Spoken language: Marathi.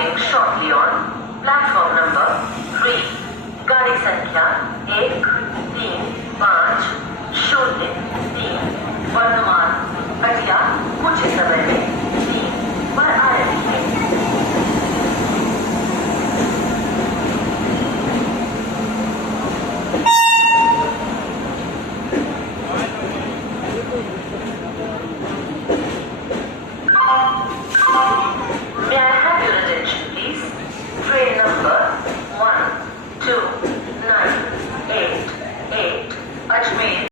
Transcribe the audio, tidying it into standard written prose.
arriving shortly on platform number 3. गाड़ी संख्या 1, 3, 5, 0